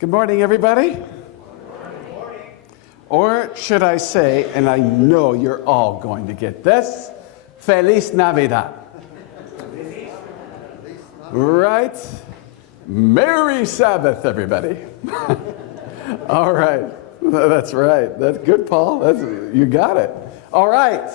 Good morning, everybody. Good morning. Or should I say, and I know you're all going to get this, Feliz Navidad. Right? Merry Sabbath, everybody. All right. That's right. That's good, Paul. You got it. All right.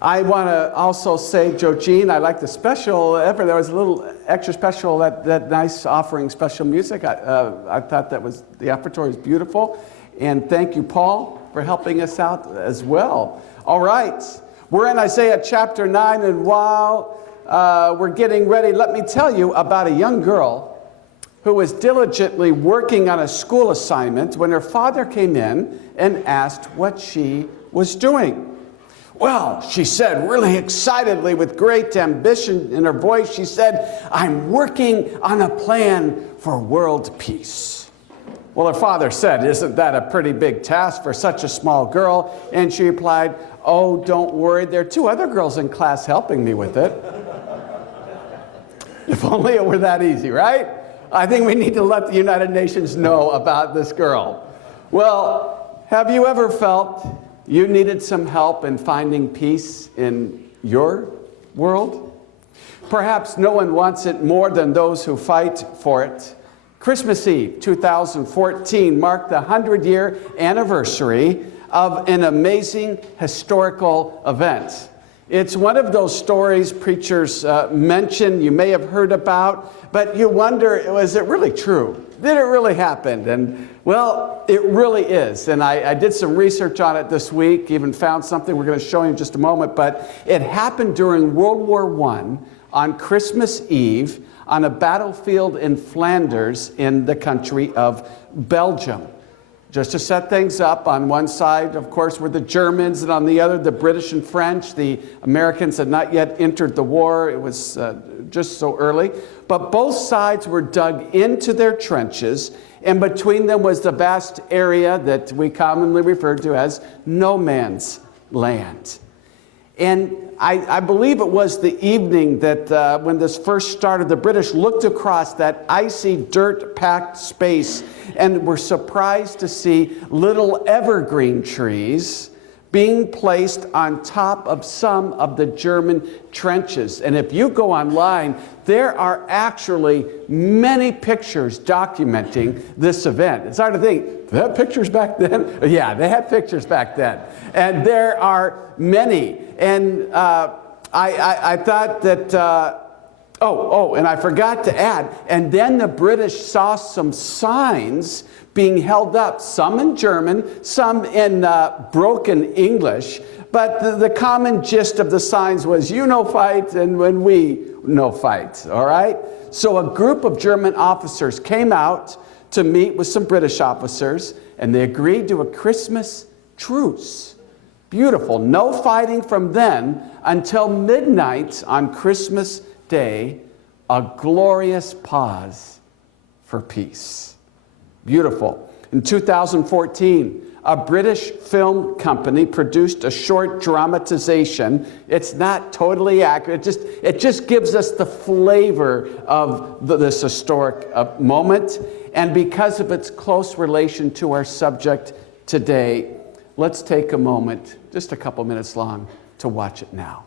I want to also say, Jojean, I like the special effort. There was a little extra special, that nice offering special music. I thought the offertory was beautiful. And thank you, Paul, for helping us out as well. All right. We're in Isaiah chapter 9, and while we're getting ready, let me tell you about a young girl who was diligently working on a school assignment when her father came in and asked what she was doing. Well, she said, really excitedly, with great ambition in her voice, she said, I'm working on a plan for world peace. Well, her father said, isn't that a pretty big task for such a small girl? And she replied, oh, don't worry, there are 2 other girls in class helping me with it. If only it were that easy, right? I think we need to let the United Nations know about this girl. Well, have you ever felt you needed some help in finding peace in your world? Perhaps no one wants it more than those who fight for it. Christmas Eve 2014 marked the 100-year anniversary of an amazing historical event. It's one of those stories preachers mention, you may have heard about, but you wonder, was it really true? Did it really happen? And well, it really is. And I did some research on it this week, even found something we're going to show you in just a moment, but it happened during World War I on Christmas Eve on a battlefield in Flanders in the country of Belgium. Just to set things up, on one side, of course, were the Germans, and on the other, the British and French. The Americans had not yet entered the war. It was just so early. But both sides were dug into their trenches, and between them was the vast area that we commonly refer to as no man's land. And I believe it was the evening that when this first started, the British looked across that icy, dirt-packed space and were surprised to see little evergreen trees being placed on top of some of the German trenches. And if you go online, there are actually many pictures documenting this event. It's hard to think, they had pictures back then? Yeah, they had pictures back then. And there are many. And I thought that, and I forgot to add, and then the British saw some signs being held up, some in German, some in broken English, but the common gist of the signs was, you no fight, and when we no fight, all right? So a group of German officers came out to meet with some British officers, and they agreed to a Christmas truce. Beautiful, no fighting from then until midnight on Christmas Day, a glorious pause for peace. Beautiful. In 2014, a British film company produced a short dramatization. It's not totally accurate. It just gives us the flavor of this historic moment. And because of its close relation to our subject today, let's take a moment, just a couple minutes long, to watch it now.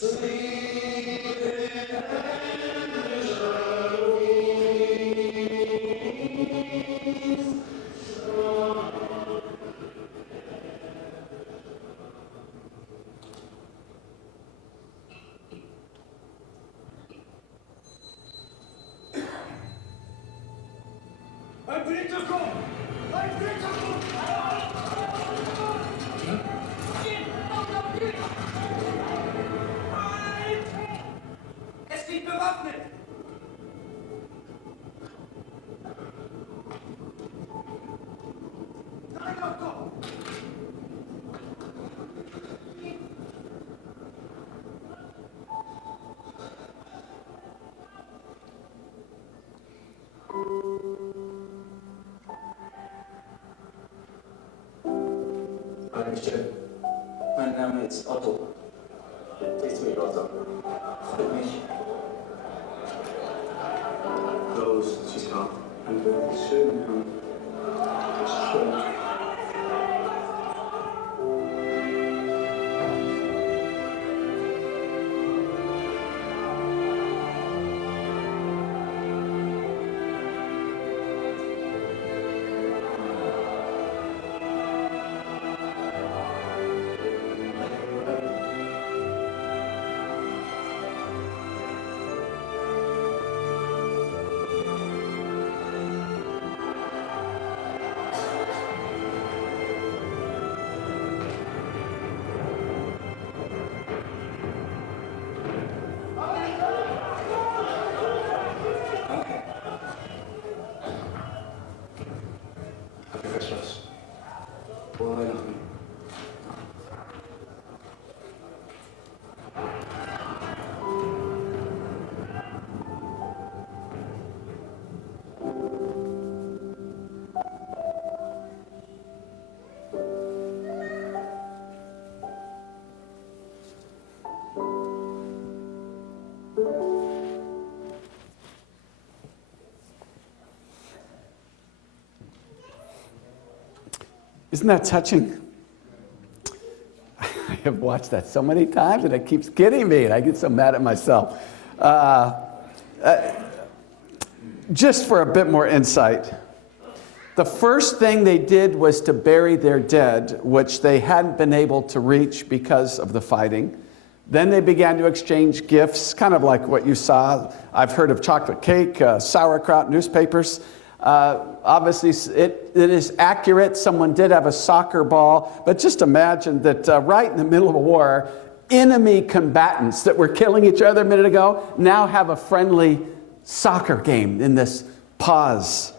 Ein Dritter kommt! Ein Dritter kommt! Es liegt bewaffnet! Nein, Doktor! Dankeschön. Mein Name ist Otto. Nichts mit Otto. Für mich. Los, Chica. Ein wirklich schön, schön. Happy Christmas. Frohe Weihnachten. Isn't that touching? I have watched that so many times and it keeps getting me and I get so mad at myself. Just for a bit more insight, the first thing they did was to bury their dead, which they hadn't been able to reach because of the fighting. Then they began to exchange gifts, kind of like what you saw. I've heard of chocolate cake, sauerkraut, newspapers. Obviously, it is accurate. Someone did have a soccer ball, but just imagine that right in the middle of a war, enemy combatants that were killing each other a minute ago now have a friendly soccer game in this pause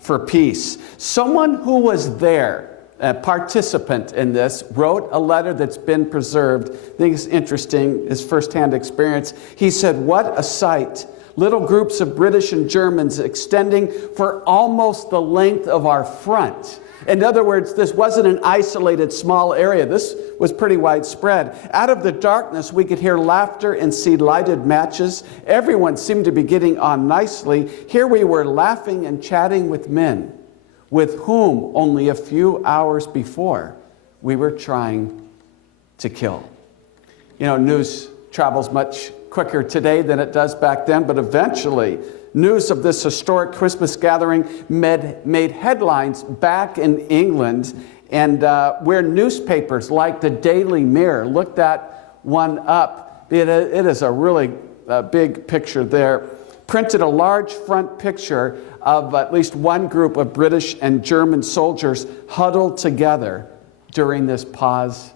for peace. Someone who was there, a participant in this, wrote a letter that's been preserved. I think it's interesting, his firsthand experience. He said, "What a sight. Little groups of British and Germans extending for almost the length of our front." In other words, this wasn't an isolated small area. This was pretty widespread. Out of the darkness, we could hear laughter and see lighted matches. Everyone seemed to be getting on nicely. Here we were laughing and chatting with men with whom only a few hours before we were trying to kill. You know, news travels much quicker today than it does back then, but eventually news of this historic Christmas gathering made headlines back in England, and where newspapers like the Daily Mirror looked that one up. It is a really big picture there. Printed a large front picture of at least one group of British and German soldiers huddled together during this pause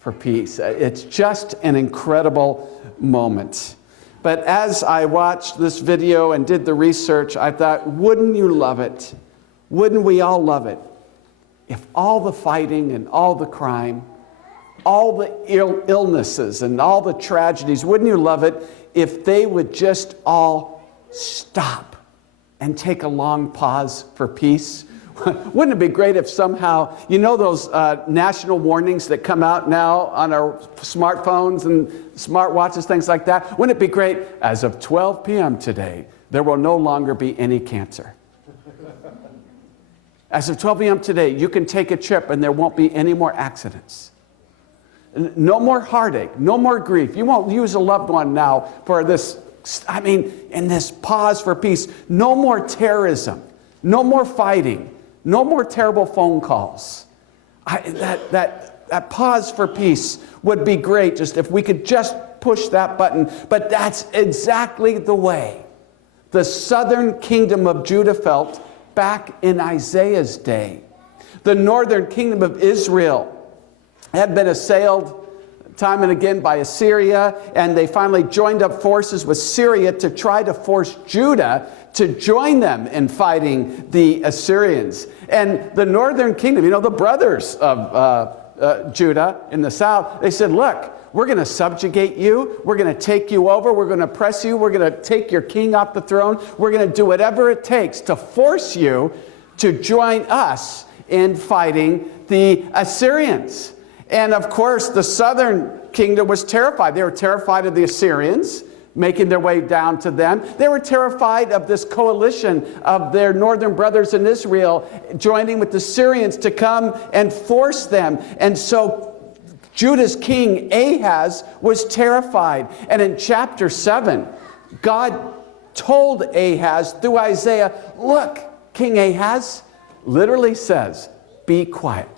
for peace. It's just an incredible moment. But as I watched this video and did the research, I thought, wouldn't you love it? Wouldn't we all love it if all the fighting and all the crime, all the illnesses and all the tragedies, wouldn't you love it if they would just all stop and take a long pause for peace? Wouldn't it be great if somehow, you know those national warnings that come out now on our smartphones and smartwatches, things like that? Wouldn't it be great, as of 12 p.m. today, there will no longer be any cancer? As of 12 p.m. today, you can take a trip and there won't be any more accidents. No more heartache, no more grief. You won't use a loved one now for this, in this pause for peace. No more terrorism, no more fighting, no more terrible phone calls. That pause for peace would be great just if we could just push that button. But that's exactly the way the southern kingdom of Judah felt back in Isaiah's day. The northern kingdom of Israel had been assailed time and again by Assyria, and they finally joined up forces with Syria to try to force Judah to join them in fighting the Assyrians. And the northern kingdom, the brothers of Judah in the south, they said, look, we're going to subjugate you. We're going to take you over. We're going to oppress you. We're going to take your king off the throne. We're going to do whatever it takes to force you to join us in fighting the Assyrians. And of course, the southern kingdom was terrified. They were terrified of the Assyrians making their way down to them. They were terrified of this coalition of their northern brothers in Israel joining with the Syrians to come and force them. And so Judah's king Ahaz was terrified. And in chapter 7, God told Ahaz through Isaiah, look, King Ahaz literally says, be quiet.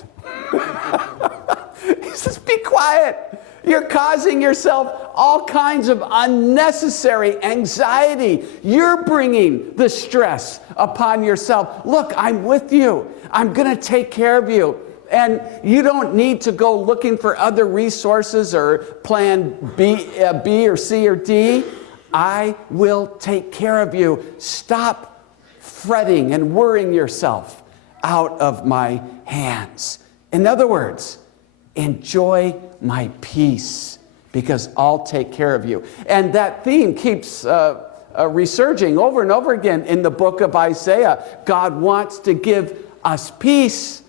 He says, be quiet. You're causing yourself all kinds of unnecessary anxiety. You're bringing the stress upon yourself. Look, I'm with you. I'm going to take care of you. And you don't need to go looking for other resources or plan B or C or D. I will take care of you. Stop fretting and worrying yourself out of my hands. In other words, enjoy my peace because I'll take care of you. And that theme keeps resurging over and over again in the book of Isaiah. God wants to give us peace,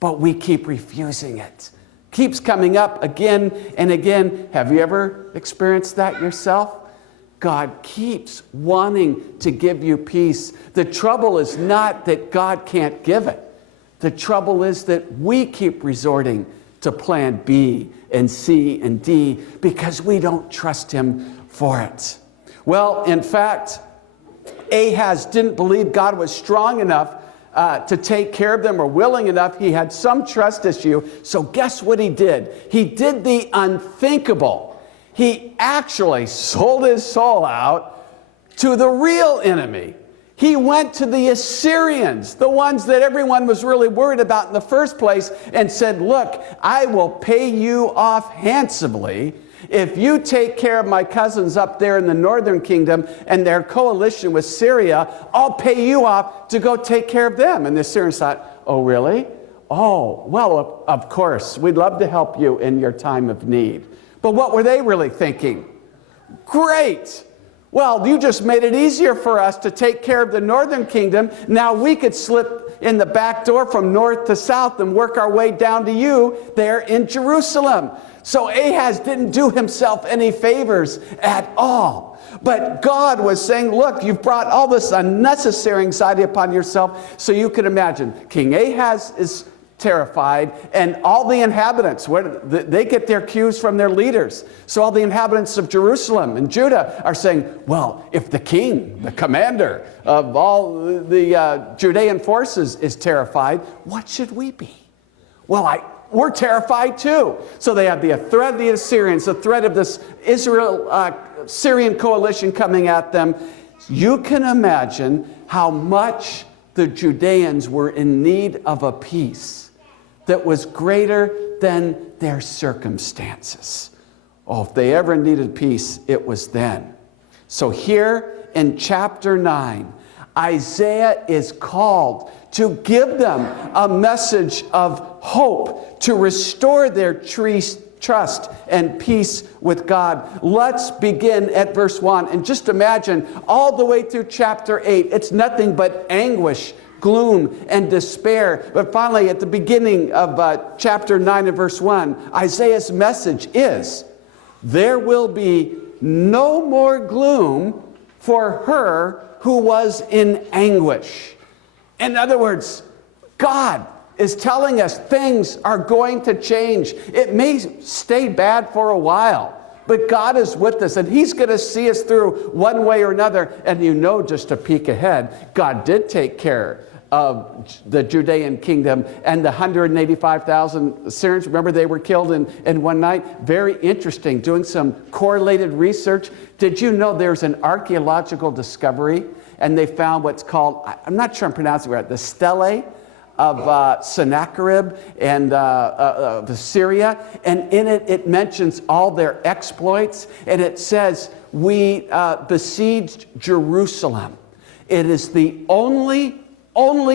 but we keep refusing it. Keeps coming up again and again. Have you ever experienced that yourself? God keeps wanting to give you peace. The trouble is not that God can't give it. The trouble is that we keep resorting to plan B and C and D because we don't trust him for it. Well, in fact, Ahaz didn't believe God was strong enough to take care of them or willing enough. He had some trust issue. So guess what he did? He did the unthinkable. He actually sold his soul out to the real enemy. He went to the Assyrians, the ones that everyone was really worried about in the first place, and said, look, I will pay you off handsomely if you take care of my cousins up there in the northern kingdom and their coalition with Syria. I'll pay you off to go take care of them. And the Assyrians thought, oh, really? Oh, well, of course, we'd love to help you in your time of need. But what were they really thinking? Great. Well, you just made it easier for us to take care of the northern kingdom. Now we could slip in the back door from north to south and work our way down to you there in Jerusalem. So Ahaz didn't do himself any favors at all. But God was saying, look, you've brought all this unnecessary anxiety upon yourself. So you can imagine, King Ahaz is terrified, and all the inhabitants, they get their cues from their leaders. So all the inhabitants of Jerusalem and Judah are saying, well, if the king, the commander of all the Judean forces is terrified, what should we be? Well, we're terrified too. So they have the threat of the Assyrians, the threat of this Syrian coalition coming at them. You can imagine how much the Judeans were in need of a peace that was greater than their circumstances. Oh, if they ever needed peace, it was then. So here in chapter 9, Isaiah is called to give them a message of hope, to restore their trust and peace with God. Let's begin at verse 1 and just imagine all the way through chapter 8, it's nothing but anguish, gloom, and despair. But finally, at the beginning of chapter 9 and verse 1, Isaiah's message is, there will be no more gloom for her who was in anguish. In other words, God is telling us things are going to change. It may stay bad for a while, but God is with us, and he's going to see us through one way or another. And you know, just a peek ahead, God did take care of the Judean kingdom and the 185,000 Syrians. Remember, they were killed in one night. Very interesting, doing some correlated research. Did you know there's an archaeological discovery, and they found what's called, I'm not sure I'm pronouncing it right, the stele of Sennacherib and of Syria, and in it, it mentions all their exploits, and it says, we besieged Jerusalem. It is the only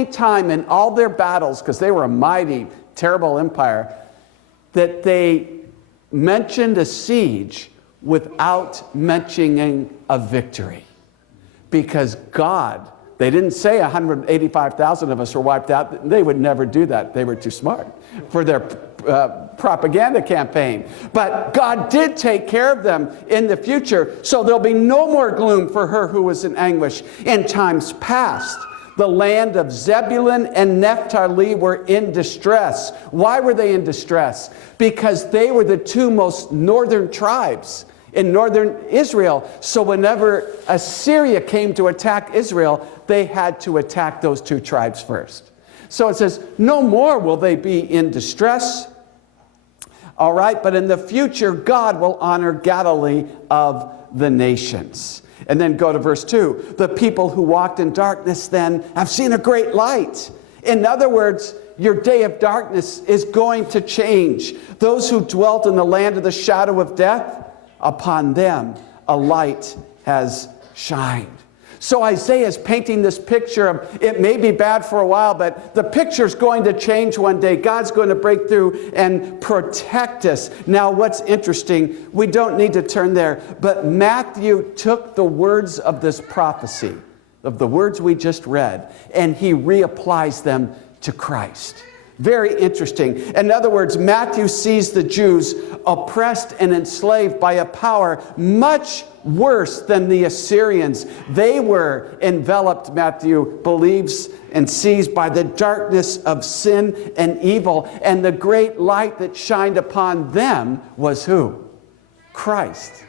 time in all their battles, because they were a mighty, terrible empire, that they mentioned a siege without mentioning a victory. Because God, they didn't say 185,000 of us were wiped out. They would never do that. They were too smart for their propaganda campaign. But God did take care of them in the future, so there'll be no more gloom for her who was in anguish. In times past, the land of Zebulun and Naphtali were in distress. Why were they in distress? Because they were the two most northern tribes in northern Israel. So whenever Assyria came to attack Israel, they had to attack those two tribes first. So it says, no more will they be in distress. All right, but in the future, God will honor Galilee of the nations. And then go to verse 2. The people who walked in darkness then have seen a great light. In other words, your day of darkness is going to change. Those who dwelt in the land of the shadow of death, upon them a light has shined. So Isaiah is painting this picture of it may be bad for a while, but the picture's going to change one day. God's going to break through and protect us. Now, what's interesting, we don't need to turn there, but Matthew took the words of this prophecy, of the words we just read, and he reapplies them to Christ. Very interesting. In other words, Matthew sees the Jews oppressed and enslaved by a power much worse than the Assyrians. They were enveloped, Matthew believes and sees, by the darkness of sin and evil. And the great light that shined upon them was who? Christ,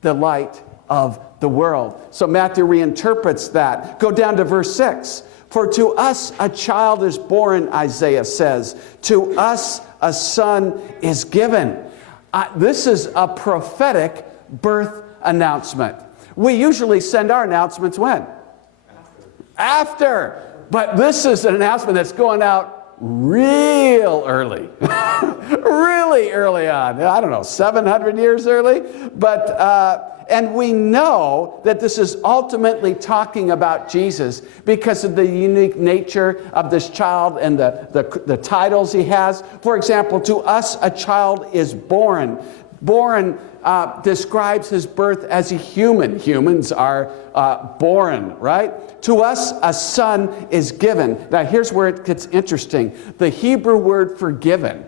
the light of the world. So Matthew reinterprets that. Go down to verse 6. For to us a child is born, Isaiah says. To us a son is given. This is a prophetic birth announcement. We usually send our announcements when? After. But this is an announcement that's going out real early. Really early on. I don't know, 700 years early. But and we know that this is ultimately talking about Jesus because of the unique nature of this child and the titles he has. For example, to us a child is born. Born describes his birth as a human. Humans are born, right? To us a son is given. Now here's where it gets interesting. The Hebrew word for given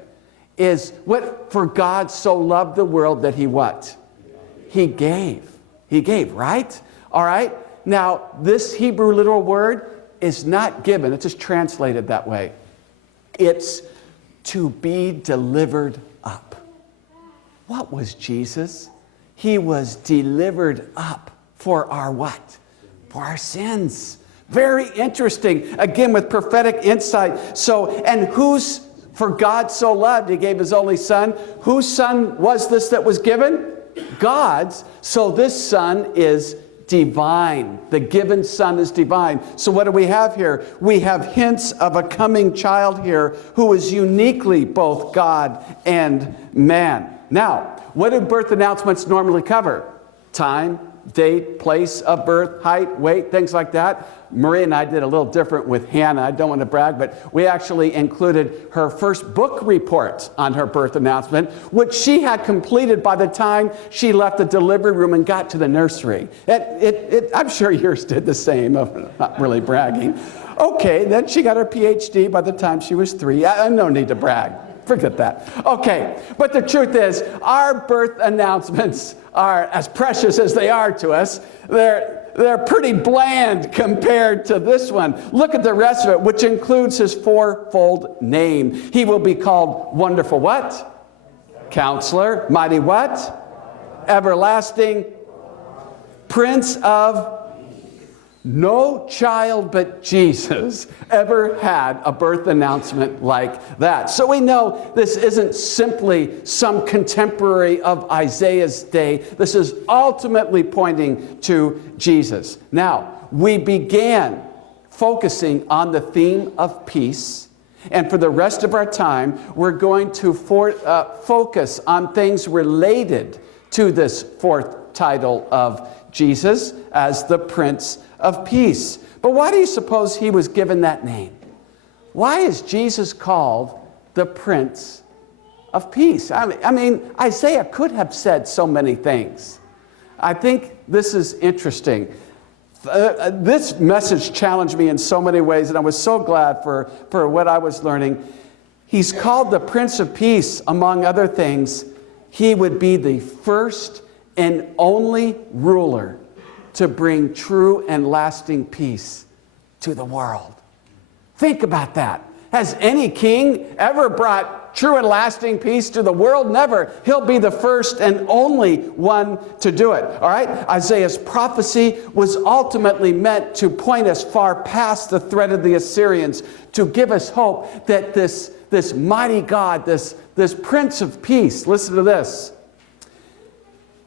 is what? For God so loved the world that he what? He gave. He gave, right? All right. Now, this Hebrew literal word is not given. It's just translated that way. It's to be delivered up. What was Jesus? He was delivered up for our what? For our sins. Very interesting. Again, with prophetic insight. So, and whose, for God so loved, he gave his only son. Whose son was this that was given? God's. So this son is divine. The given son is divine. So what do we have here? We have hints of a coming child here who is uniquely both God and man. Now, what do birth announcements normally cover? Time, date, place of birth, height, weight, things like that. Maria and I did a little different with Hannah. I don't want to brag, but we actually included her first book report on her birth announcement, which she had completed by the time she left the delivery room and got to the nursery. I'm sure yours did the same. I'm not really bragging. Okay, then she got her PhD by the time she was 3. No need to brag. Forget that. Okay, but the truth is, our birth announcements are as precious as they are to us. they're pretty bland compared to this one. Look at the rest of it, which includes his fourfold name. He will be called Wonderful what? Counselor. Mighty what? Everlasting. Prince of. No child but Jesus ever had a birth announcement like that. So we know this isn't simply some contemporary of Isaiah's day. This is ultimately pointing to Jesus. Now, we began focusing on the theme of peace. And for the rest of our time, we're going to focus on things related to this fourth title of Jesus as the Prince of Peace. But why do you suppose he was given that name? Why is Jesus called the Prince of Peace? I mean, Isaiah could have said so many things. I think this is interesting. This message challenged me in so many ways, and I was so glad for what I was learning. He's called the Prince of Peace, among other things. He would be the first and only ruler to bring true and lasting peace to the world. Think about that. Has any king ever brought true and lasting peace to the world? Never. He'll be the first and only one to do it. All right? Isaiah's prophecy was ultimately meant to point us far past the threat of the Assyrians, to give us hope that this mighty God, this Prince of Peace, listen to this,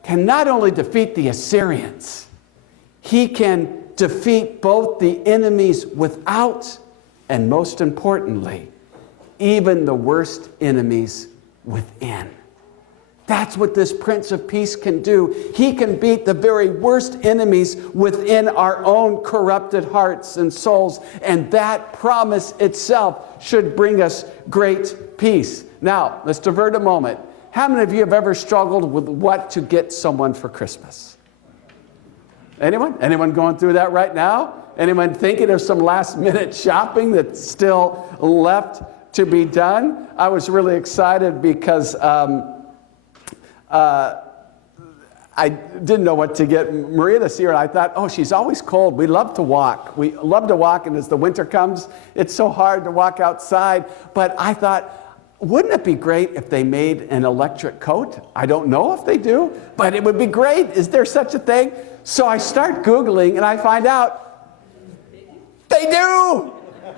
can not only defeat the Assyrians, he can defeat both the enemies without, and most importantly, even the worst enemies within. That's what this Prince of Peace can do. He can beat the very worst enemies within our own corrupted hearts and souls. And that promise itself should bring us great peace. Now, let's divert a moment. How many of you have ever struggled with what to get someone for Christmas? Anyone? Anyone going through that right now? Anyone thinking of some last minute shopping that's still left to be done? I was really excited because I didn't know what to get Maria this year. And I thought, oh, she's always cold. We love to walk. We love to walk. And as the winter comes, it's so hard to walk outside. But I thought, wouldn't it be great if they made an electric coat? I don't know if they do, but it would be great. Is there such a thing? So I start Googling and I find out they do.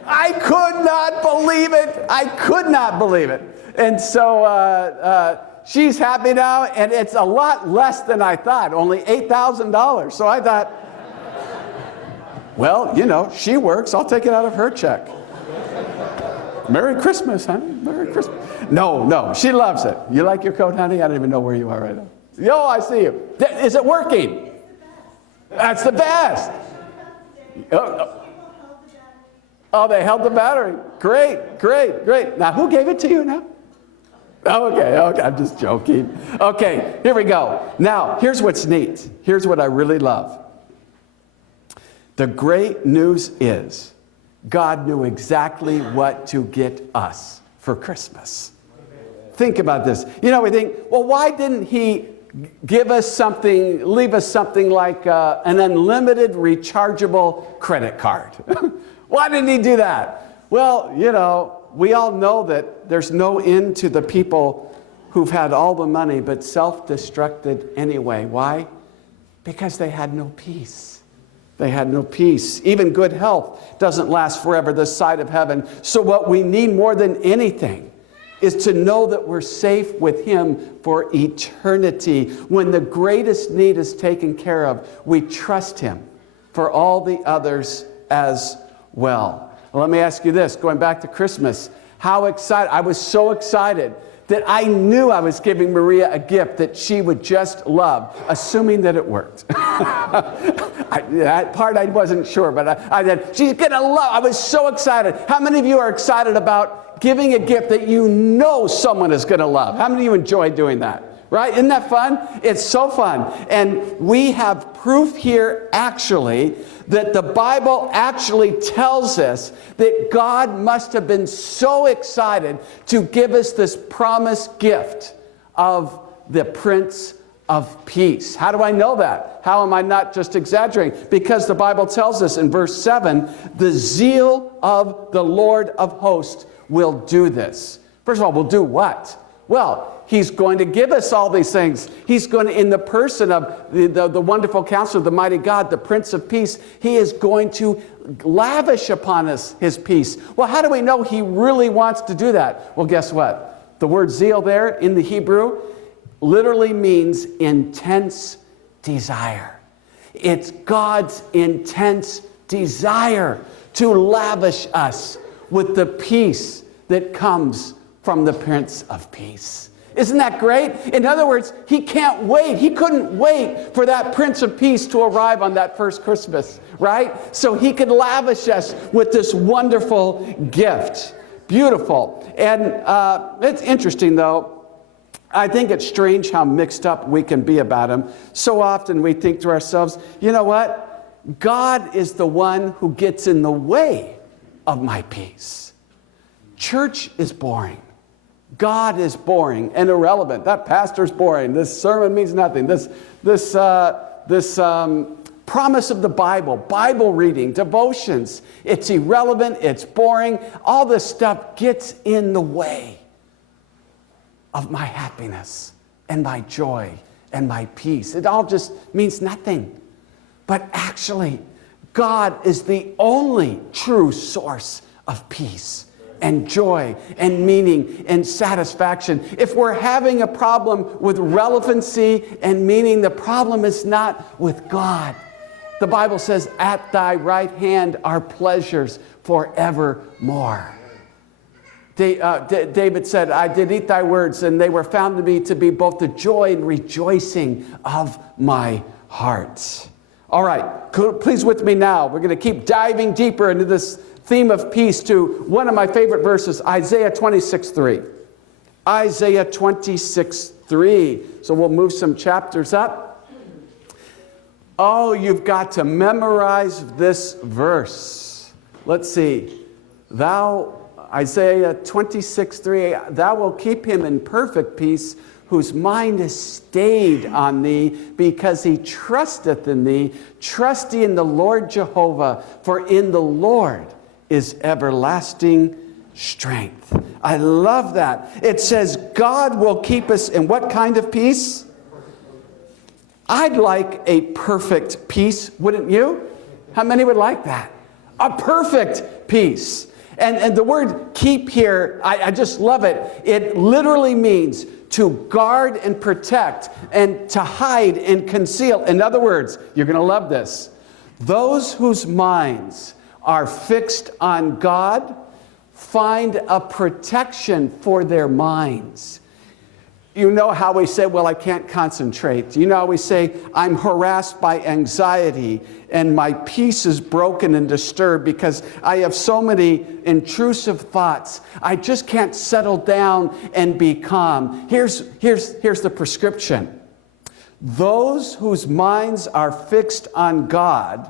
I could not believe it. I could not believe it. And so she's happy now, and it's a lot less than I thought, only $8,000. So I thought, well, you know, she works. I'll take it out of her check. Merry Christmas, honey. Merry Christmas. No, she loves it. You like your coat, honey? I don't even know where you are right now. Yo, I see you. Is it working? That's the best. Oh, they held the battery. Great. Now, who gave it to you now? Okay, I'm just joking. Okay, here we go. Now, here's what's neat. Here's what I really love. The great news is God knew exactly what to get us for Christmas. Think about this. You know, we think, well, why didn't he give us something, leave us something like an unlimited rechargeable credit card? Why didn't he do that? Well, you know, we all know that there's no end to the people who've had all the money but self-destructed anyway. Why? Because they had no peace. They had no peace. Even good health doesn't last forever this side of heaven. So what we need more than anything is to know that we're safe with him for eternity. When the greatest need is taken care of, we trust him for all the others as well. Let me ask you this, going back to Christmas, how excited, I was so excited that I knew I was giving Maria a gift that she would just love, assuming that it worked. That part I wasn't sure, but I said, she's gonna love, I was so excited. How many of you are excited about giving a gift that you know someone is gonna love? How many of you enjoy doing that? Right? Isn't that fun? It's so fun. And we have proof here actually that the Bible actually tells us that God must have been so excited to give us this promised gift of the Prince of peace. How do I know that? How am I not just exaggerating? Because the Bible tells us in verse 7, the zeal of the Lord of hosts will do this. First of all, will do what? Well, he's going to give us all these things. He's going to, in the person of the wonderful counselor, the mighty God, the Prince of Peace, he is going to lavish upon us his peace. Well, how do we know he really wants to do that? Well, guess what? The word zeal there in the Hebrew literally means intense desire. It's God's intense desire to lavish us with the peace that comes from the Prince of Peace. Isn't that great? In other words, he can't wait. He couldn't wait for that Prince of Peace to arrive on that first Christmas, right? So he could lavish us with this wonderful gift. Beautiful. And it's interesting, though. I think it's strange how mixed up we can be about him. So often we think to ourselves, you know what? God is the one who gets in the way of my peace. Church is boring. God is boring and irrelevant. That pastor's boring. This sermon means nothing. This promise of the Bible reading, devotions, it's irrelevant, it's boring. All this stuff gets in the way of my happiness and my joy and my peace. It all just means nothing. But actually, God is the only true source of peace and joy and meaning and satisfaction. If we're having a problem with relevancy and meaning, the problem is not with God. The Bible says, at thy right hand are pleasures forevermore. David said, I did eat thy words, and they were found to be both the joy and rejoicing of my heart. All right, please with me now. We're going to keep diving deeper into this theme of peace to one of my favorite verses, Isaiah 26:3. Isaiah 26:3. So we'll move some chapters up. Oh, you've got to memorize this verse. Let's see. Isaiah 26:3, thou wilt keep him in perfect peace, whose mind is stayed on thee, because he trusteth in thee. Trust ye in the Lord Jehovah, for in the Lord is everlasting strength. I love that. It says God will keep us in what kind of peace? I'd like a perfect peace, wouldn't you? How many would like that? A perfect peace. And the word keep here, I just love it. It literally means to guard and protect and to hide and conceal. In other words, you're going to love this. Those whose minds are fixed on God find a protection for their minds. You know how we say, well, I can't concentrate. You know how we say, I'm harassed by anxiety and my peace is broken and disturbed because I have so many intrusive thoughts. I just can't settle down and be calm. Here's the prescription. Those whose minds are fixed on God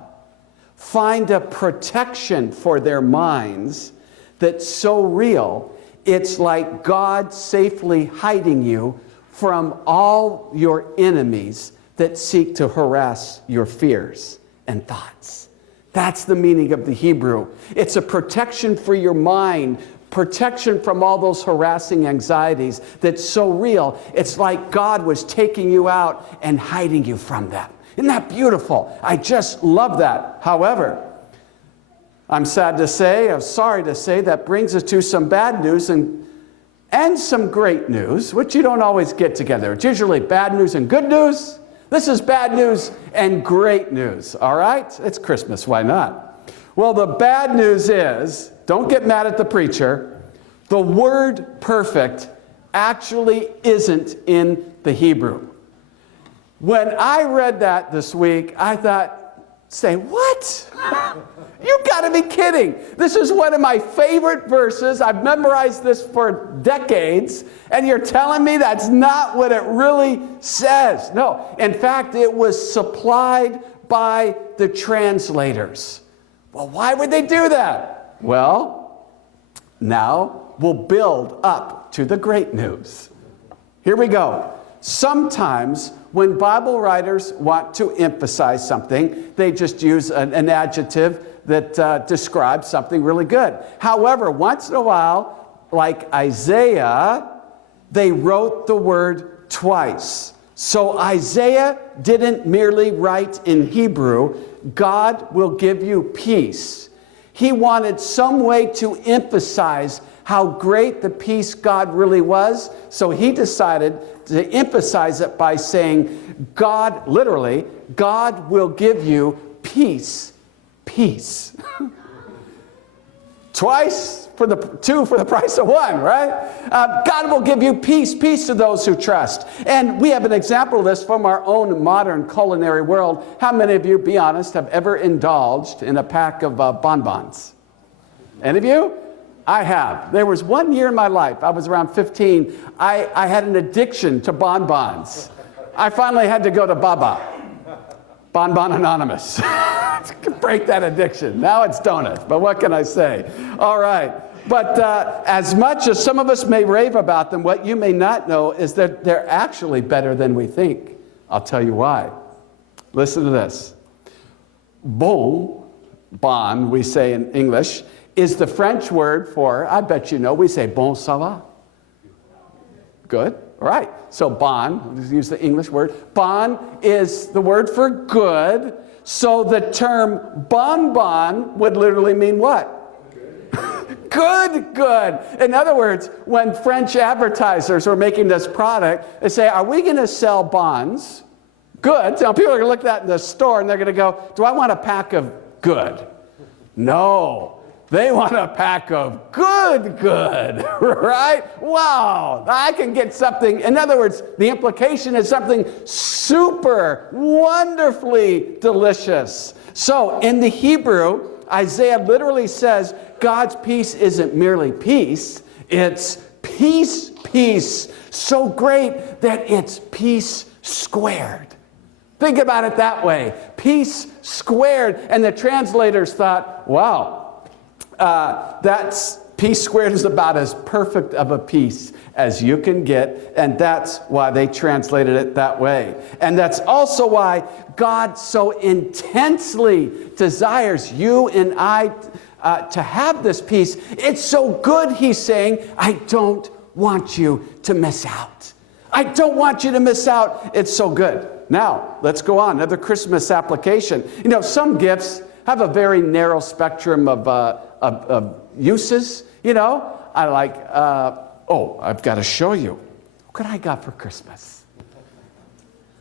find a protection for their minds that's so real, it's like God safely hiding you from all your enemies that seek to harass your fears and thoughts. That's the meaning of the Hebrew. It's a protection for your mind, protection from all those harassing anxieties that's so real. It's like God was taking you out and hiding you from them. Isn't that beautiful? I just love that. However, I'm sorry to say, that brings us to some bad news and some great news, which you don't always get together. It's usually bad news and good news. This is bad news and great news, all right? It's Christmas, why not? Well, the bad news is, don't get mad at the preacher, the word perfect actually isn't in the Hebrew. When I read that this week, I thought, say, what? You gotta be kidding. This is one of my favorite verses. I've memorized this for decades, and you're telling me that's not what it really says. No, in fact, it was supplied by the translators. Well, why would they do that? Well, now we'll build up to the great news. Here we go. Sometimes when Bible writers want to emphasize something, they just use an adjective that describes something really good. However, once in a while, like Isaiah, they wrote the word twice. So Isaiah didn't merely write in Hebrew, God will give you peace. He wanted some way to emphasize how great the peace God really was. So he decided to emphasize it by saying, God, literally, God will give you peace. Peace. Two for the price of one, right? God will give you peace to those who trust. And we have an example of this from our own modern culinary world. How many of you, be honest, have ever indulged in a pack of bonbons? Any of you? I have. There was one year in my life, I was around 15, I had an addiction to bonbons. I finally had to go to Baba, Bonbon Anonymous, to break that addiction. Now it's donuts, but what can I say? All right. But as much as some of us may rave about them, what you may not know is that they're actually better than we think. I'll tell you why. Listen to this. Bon, we say in English, is the French word for, I bet you know, we say bon ça va. Good, all right. So bon, let's use the English word. Bon is the word for good. So the term bonbon would literally mean what? Good. In other words, when French advertisers are making this product, they say, are we going to sell bonds? Good. Now people are going to look at that in the store and they're going to go, do I want a pack of good? No. They want a pack of good, right? Wow, I can get something. In other words, the implication is something super, wonderfully delicious. So in the Hebrew, Isaiah literally says God's peace isn't merely peace, it's peace. So great that it's peace squared. Think about it that way, peace squared. And the translators thought, wow, that's peace squared is about as perfect of a peace as you can get, and that's why they translated it that way. And that's also why God so intensely desires you and I to have this peace. It's so good, he's saying, I don't want you to miss out. I don't want you to miss out. It's so good. Now, let's go on. Another Christmas application. You know, some gifts have a very narrow spectrum of uses. You know, I like, I've got to show you. What I got for Christmas?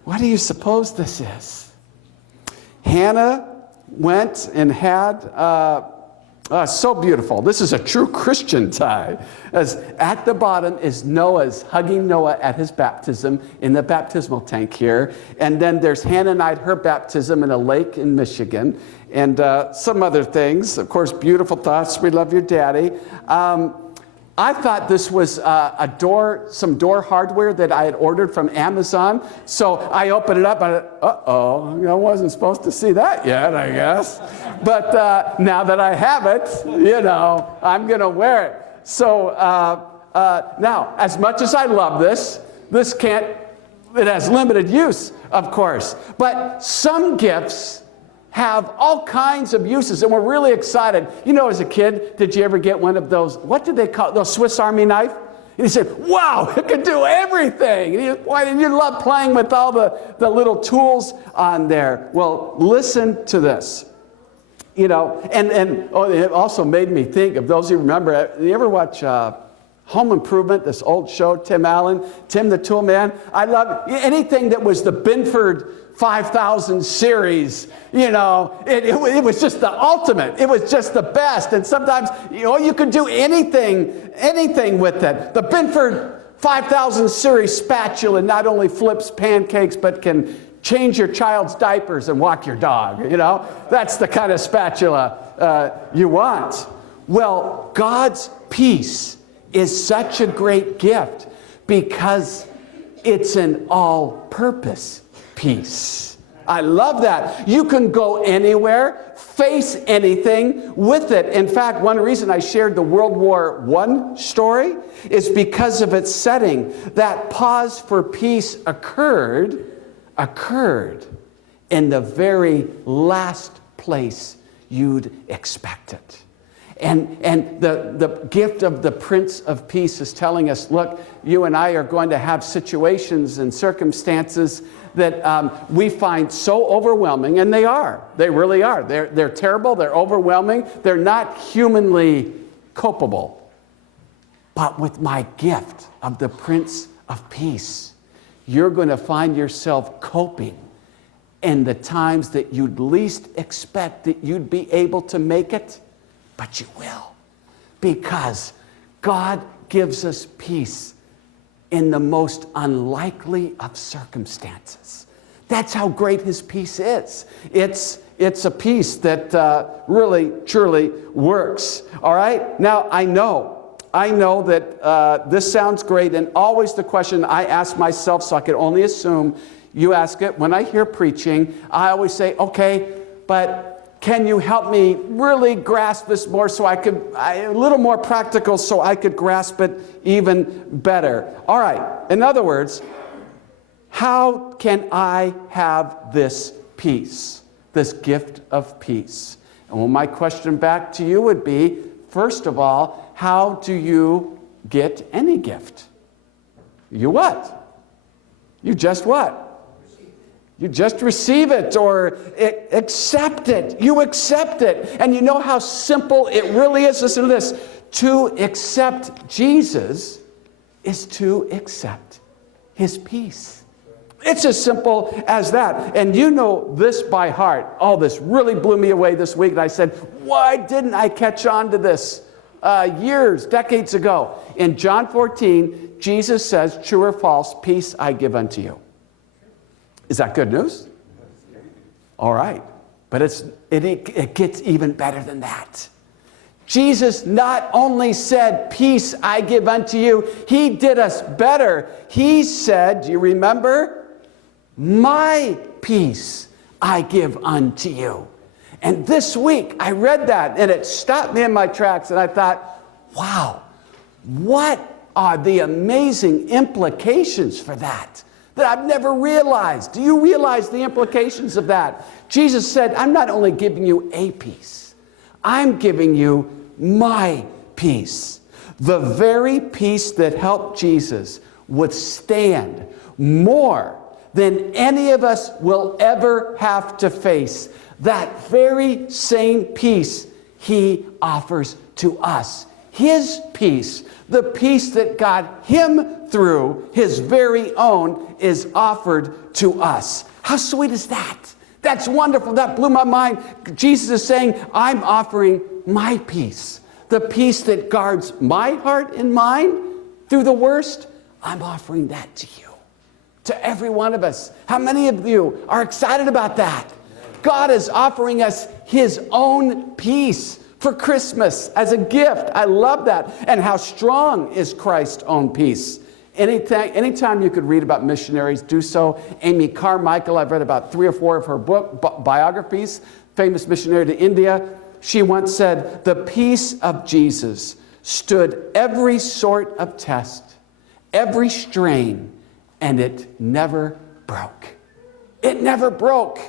What do you suppose this is? Hannah went and had, so beautiful. This is a true Christian tie. As at the bottom is Noah's hugging Noah at his baptism in the baptismal tank here. And then there's Hannah and I at her baptism in a lake in Michigan. And some other things. Of course, beautiful thoughts. We love your daddy. I thought this was some door hardware that I had ordered from Amazon. So I opened it up and I wasn't supposed to see that yet, I guess. But now that I have it, I'm going to wear it. So now, as much as I love this it has limited use, of course. But some gifts have all kinds of uses, and we're really excited. You know, as a kid, did you ever get one of those, what did they call it, those Swiss Army knife? And you said, wow, it can do everything. And you love playing with all the little tools on there. Well, listen to this. You know, and it also made me think of those who remember, you ever watch Home Improvement, this old show, Tim Allen, Tim the Tool Man? I love anything that was the Binford 5000 series. It was just the ultimate. It was just the best. And sometimes, you could do anything with it. The Binford 5000 series spatula not only flips pancakes, but can change your child's diapers and walk your dog. That's the kind of spatula you want. Well, God's peace is such a great gift because it's an all-purpose peace. I love that. You can go anywhere, face anything with it. In fact, one reason I shared the World War I story is because of its setting. That pause for peace occurred occurred in the very last place you'd expect it. And the gift of the Prince of Peace is telling us, look, you and I are going to have situations and circumstances that we find so overwhelming, and they are. They really are. They're terrible. They're overwhelming. They're not humanly copable. But with my gift of the Prince of Peace, you're going to find yourself coping in the times that you'd least expect that you'd be able to make it, but you will. Because God gives us peace in the most unlikely of circumstances. That's how great his peace is. It's a peace that really, truly works. All right? Now, I know that this sounds great, and always the question I ask myself, so I can only assume you ask it when I hear preaching, I always say, okay, but can you help me really grasp this more so a little more practical so I could grasp it even better? All right, in other words, how can I have this peace, this gift of peace? And well, my question back to you would be, first of all, how do you get any gift? You what? You just what? You just receive it or accept it. You accept it. And you know how simple it really is? Listen to this. To accept Jesus is to accept his peace. It's as simple as that. And you know this by heart. Oh, this really blew me away this week. And I said, why didn't I catch on to this years, decades ago? In John 14, Jesus says, true or false, peace I give unto you. Is that good news? All right. But it gets even better than that. Jesus not only said, peace I give unto you, he did us better. He said, do you remember? My peace I give unto you. And this week I read that and it stopped me in my tracks and I thought, wow, what are the amazing implications for that I've never realized? Do you realize the implications of that? Jesus said, I'm not only giving you a peace, I'm giving you my peace. The very peace that helped Jesus withstand more than any of us will ever have to face. That very same peace he offers to us. His peace, the peace that got him through his very own, is offered to us. How sweet is that? That's wonderful. That blew my mind. Jesus is saying, I'm offering my peace. The peace that guards my heart and mind through the worst, I'm offering that to you. To every one of us. How many of you are excited about that? God is offering us his own peace for Christmas as a gift. I love that. And how strong is Christ's own peace? Anytime you could read about missionaries, do so. Amy Carmichael, I've read about 3 or 4 of her biographies, famous missionary to India. She once said, the peace of Jesus stood every sort of test, every strain, and it never broke. It never broke.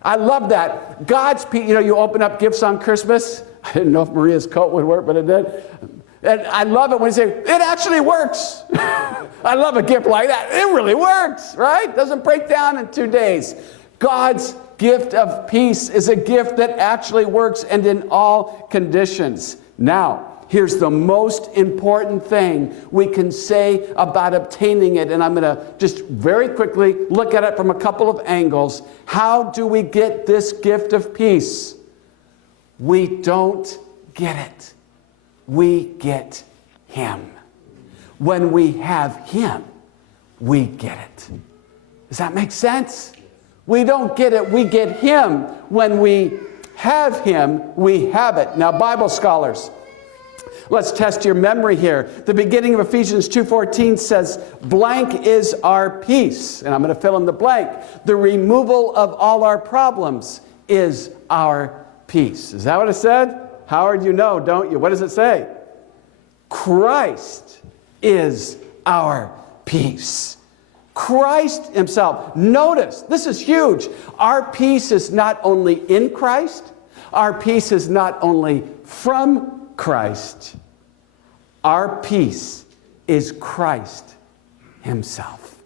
I love that. God's peace, you open up gifts on Christmas. I didn't know if Maria's coat would work, but it did. And I love it when you say, it actually works. I love a gift like that. It really works, right? Doesn't break down in 2 days. God's gift of peace is a gift that actually works and in all conditions. Now, here's the most important thing we can say about obtaining it, and I'm going to just very quickly look at it from a couple of angles. How do we get this gift of peace? We don't get it. We get him. When we have him, we get it. Does that make sense? We don't get it. We get him. When we have him, we have it. Now, Bible scholars, let's test your memory here. The beginning of Ephesians 2:14 says, blank is our peace. And I'm going to fill in the blank. The removal of all our problems is our peace. Is that what it said? Howard, you know, don't you? What does it say? Christ is our peace. Christ himself. Notice, this is huge. Our peace is not only in Christ, our peace is not only from Christ. Our peace is Christ himself.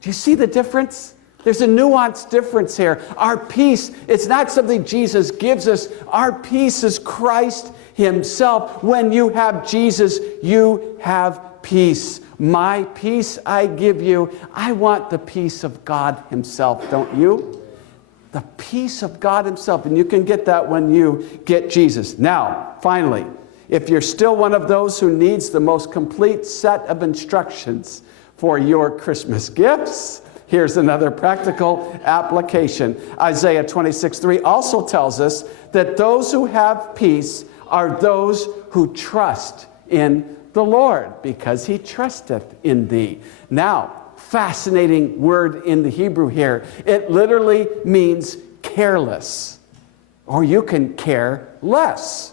Do you see the difference? There's a nuanced difference here. Our peace, it's not something Jesus gives us. Our peace is Christ himself. When you have Jesus, you have peace. My peace I give you. I want the peace of God himself, don't you? The peace of God himself. And you can get that when you get Jesus. Now, finally, if you're still one of those who needs the most complete set of instructions for your Christmas gifts, here's another practical application. Isaiah 26:3 also tells us that those who have peace are those who trust in the Lord, because he trusteth in thee. Now, fascinating word in the Hebrew here. It literally means careless, or you can care less.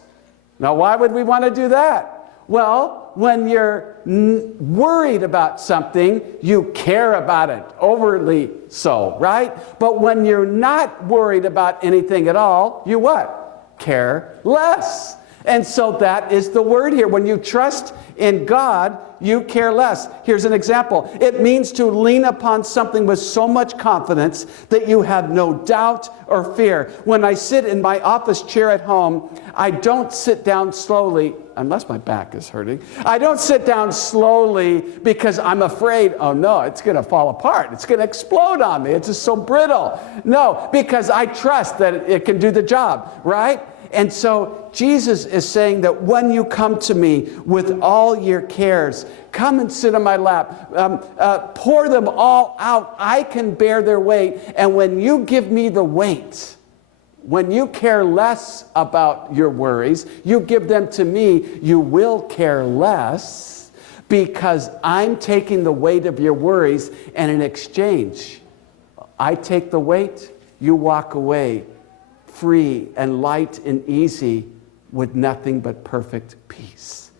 Now, why would we want to do that? Well, when you're worried about something, you care about it, overly so, right? But when you're not worried about anything at all, you what? Care less. And so that is the word here. When you trust in God, you care less. Here's an example. It means to lean upon something with so much confidence that you have no doubt or fear. When I sit in my office chair at home, I don't sit down slowly, unless my back is hurting. I don't sit down slowly because I'm afraid, oh no, it's going to fall apart. It's going to explode on me. It's just so brittle. No, because I trust that it can do the job, right? And so Jesus is saying that when you come to me with all your cares, come and sit on my lap, pour them all out. I can bear their weight. And when you give me the weight, when you care less about your worries, you give them to me, you will care less, because I'm taking the weight of your worries, and in exchange, I take the weight, you walk away free and light and easy with nothing but perfect peace.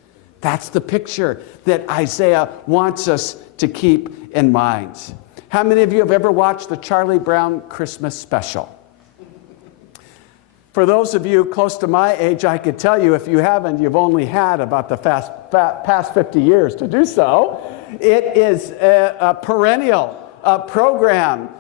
That's the picture that Isaiah wants us to keep in mind. How many of you have ever watched the Charlie Brown Christmas special? For those of you close to my age, I could tell you, if you haven't, you've only had about the past 50 years to do so. It is a perennial program.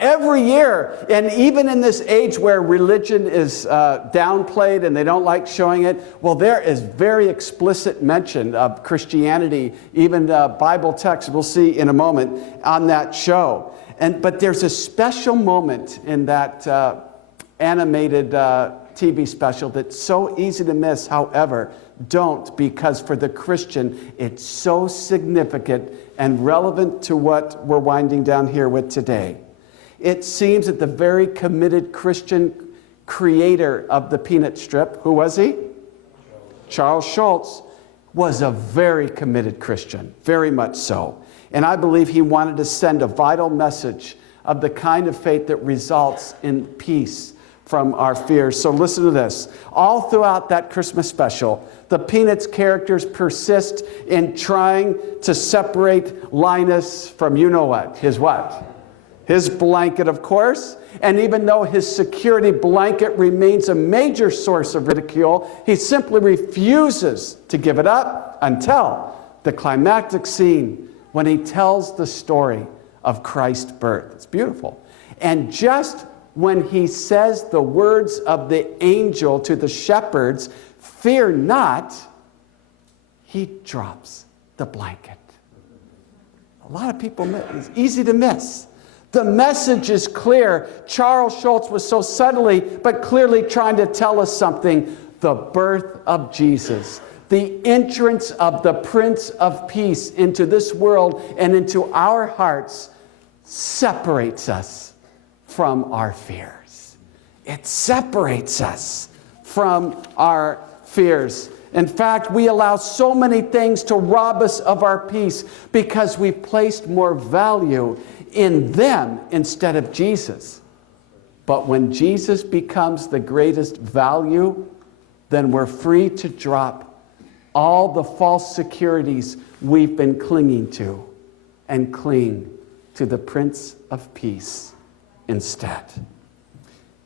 Every year, and even in this age where religion is downplayed and they don't like showing it, well, there is very explicit mention of Christianity, even Bible text we'll see in a moment on that show. But there's a special moment in that animated TV special that's so easy to miss. However, don't, because for the Christian, it's so significant and relevant to what we're winding down here with today. It seems that the very committed Christian creator of the Peanut Strip, who was he? Charles Schulz, was a very committed Christian, very much so. And I believe he wanted to send a vital message of the kind of faith that results in peace from our fears. So listen to this. All throughout that Christmas special, the Peanuts characters persist in trying to separate Linus from you-know-what. His what? His blanket, of course. And even though his security blanket remains a major source of ridicule, he simply refuses to give it up until the climactic scene when he tells the story of Christ's birth. It's beautiful. And just when he says the words of the angel to the shepherds, "Fear not," he drops the blanket. A lot of people, it's easy to miss. The message is clear. Charles Schulz was so subtly but clearly trying to tell us something. The birth of Jesus, the entrance of the Prince of Peace into this world and into our hearts, separates us from our fears. It separates us from our fears. In fact, we allow so many things to rob us of our peace because we've placed more value in them instead of Jesus. But when Jesus becomes the greatest value, then we're free to drop all the false securities we've been clinging to and cling to the Prince of Peace instead.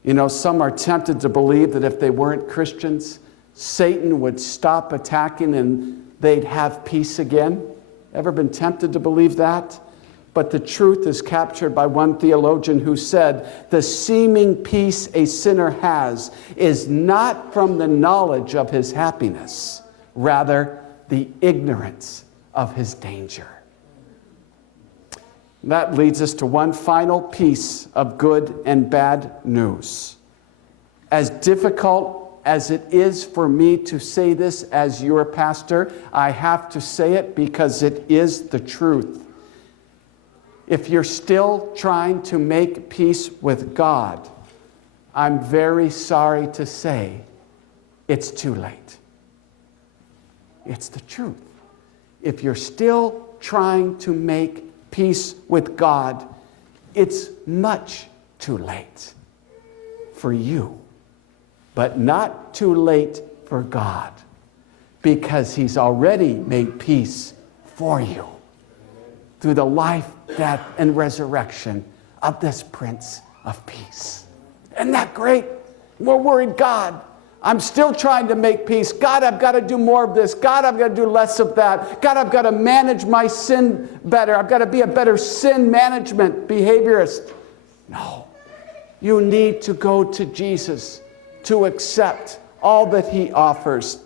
You know, some are tempted to believe that if they weren't Christians, Satan would stop attacking and they'd have peace again. Ever been tempted to believe that? But the truth is captured by one theologian who said, the seeming peace a sinner has is not from the knowledge of his happiness, rather the ignorance of his danger. That leads us to one final piece of good and bad news. As difficult as it is for me to say this as your pastor, I have to say it because it is the truth. If you're still trying to make peace with God, I'm very sorry to say it's too late. It's the truth. If you're still trying to make peace with God, it's much too late for you, but not too late for God, because He's already made peace for you through the life, death, and resurrection of this Prince of Peace. Isn't that great? We're worried, God, I'm still trying to make peace. God, I've got to do more of this. God, I've got to do less of that. God, I've got to manage my sin better. I've got to be a better sin management behaviorist. No. You need to go to Jesus to accept all that He offers,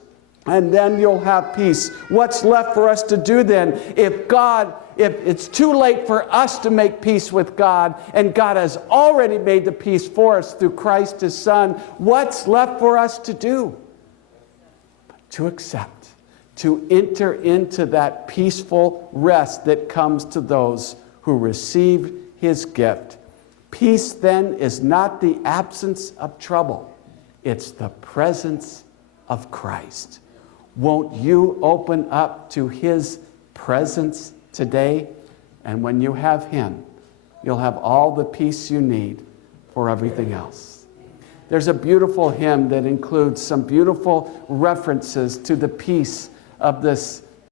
and then you'll have peace. What's left for us to do then? If it's too late for us to make peace with God, and God has already made the peace for us through Christ His Son, what's left for us to do? To accept, to enter into that peaceful rest that comes to those who receive His gift. Peace then is not the absence of trouble, it's the presence of Christ. Won't you open up to His presence today? And when you have Him, you'll have all the peace you need for everything else. There's a beautiful hymn that includes some beautiful references to the peace of this